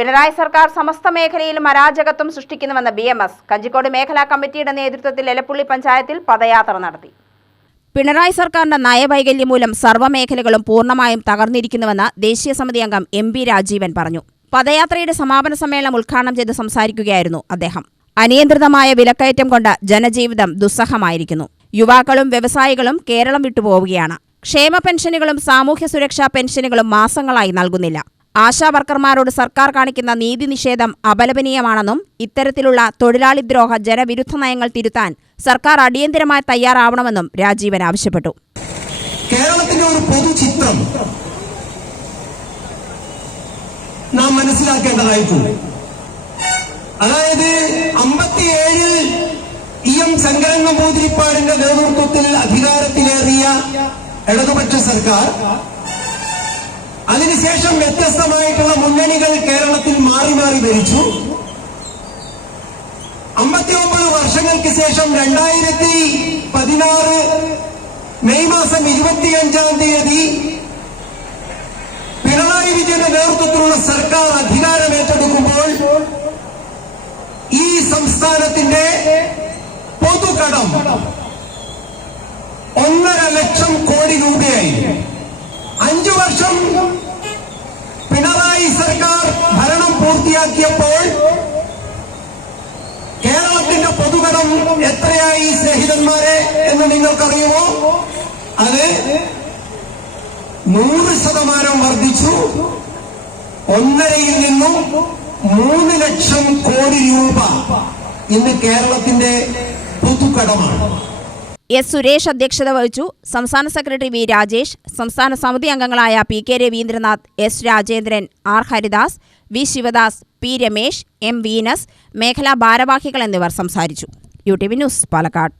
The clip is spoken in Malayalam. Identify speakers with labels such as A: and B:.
A: പിണറായി സർക്കാർ സമസ്ത മേഖലയിലും അരാജകത്വം സൃഷ്ടിക്കുന്നുവെന്ന ബി എം എസ് കഞ്ചിക്കോട് മേഖലാ കമ്മിറ്റിയുടെ നേതൃത്വത്തിൽ എലപ്പുള്ളി പഞ്ചായത്തിൽ പദയാത്ര നടത്തി. പിണറായി സർക്കാരിന്റെ നയവൈകല്യം മൂലം സർവമേഖലകളും പൂർണമായും തകർന്നിരിക്കുന്നുവെന്ന് ദേശീയ സമിതി അംഗം എം പി രാജീവൻ പറഞ്ഞു. പദയാത്രയുടെ സമാപന സമ്മേളനം ഉദ്ഘാടനം ചെയ്ത് സംസാരിക്കുകയായിരുന്നു അദ്ദേഹം. അനിയന്ത്രിതമായ വിലക്കയറ്റം കൊണ്ട് ജനജീവിതം ദുസ്സഹമായിരിക്കുന്നു. യുവാക്കളും വ്യവസായികളും കേരളം വിട്ടുപോവുകയാണ്. ക്ഷേമ പെൻഷനുകളും സാമൂഹ്യ സുരക്ഷാ പെൻഷനുകളും മാസങ്ങളായി നൽകുന്നില്ല. ആശാ വർക്കർമാരോട് സർക്കാർ കാണിക്കുന്ന നീതി നിഷേധം അപലപനീയമാണെന്നും ഇത്തരത്തിലുള്ള തൊഴിലാളിദ്രോഹ ജനവിരുദ്ധ നയങ്ങൾ തിരുത്താൻ സർക്കാർ അടിയന്തരമായി തയ്യാറാവണമെന്നും രാജീവൻ ആവശ്യപ്പെട്ടു.
B: കേരളത്തിന്റെ ഒരു പൊതുചിത്രം നാം മനസ്സിലാക്കേണ്ടതായിട്ടുണ്ട്. അതായത് അമ്പത്തിയേഴിൽ ഇ എം ശങ്കരൻ നേതൃത്വത്തിൽ അധികാരത്തിലേറിയ ഇടതുപക്ഷ സർക്കാർ അതിനുശേഷം വ്യത്യസ്തമായിട്ടുള്ള മുന്നണികൾ കേരളത്തിൽ മാറി മാറി ഭരിച്ചു. അമ്പത്തിയൊമ്പത് വർഷങ്ങൾക്ക് ശേഷം രണ്ടായിരത്തി പതിനാറ് മെയ് മാസം ഇരുപത്തിയഞ്ചാം തീയതി പിണറായി വിജയന്റെ നേതൃത്വത്തിലുള്ള സർക്കാർ അധികാരമേറ്റെടുക്കുമ്പോൾ ഈ സംസ്ഥാനത്തിന്റെ പൊതുകടം ഒന്നര ലക്ഷം കോടി രൂപയായി. അഞ്ചു വർഷം പിണറായി സർക്കാർ ഭരണം പൂർത്തിയാക്കിയപ്പോൾ കേരളത്തിന്റെ പൊതുകടം എത്രയായി സ്നേഹിതന്മാരെ എന്ന് നിങ്ങൾക്കറിയുമോ? അത് നൂറ് ശതമാനം വർദ്ധിച്ചു. ഒന്നരയിൽ നിന്നും മൂന്ന് ലക്ഷം കോടി രൂപ ഇന്ന് കേരളത്തിന്റെ പൊതുകടമാണ്
A: എസ് സുരേഷ് അധ്യക്ഷത വഹിച്ചു. സംസ്ഥാന സെക്രട്ടറി വി രാജേഷ് സംസ്ഥാന സമിതി അംഗങ്ങളായ P K Ravindranath S Rajendran R Haridas V Sivadas P Ramesh M Venus മേഖലാ ഭാരവാഹികൾ എന്നിവർ സംസാരിച്ചു. U T V news Palakkad.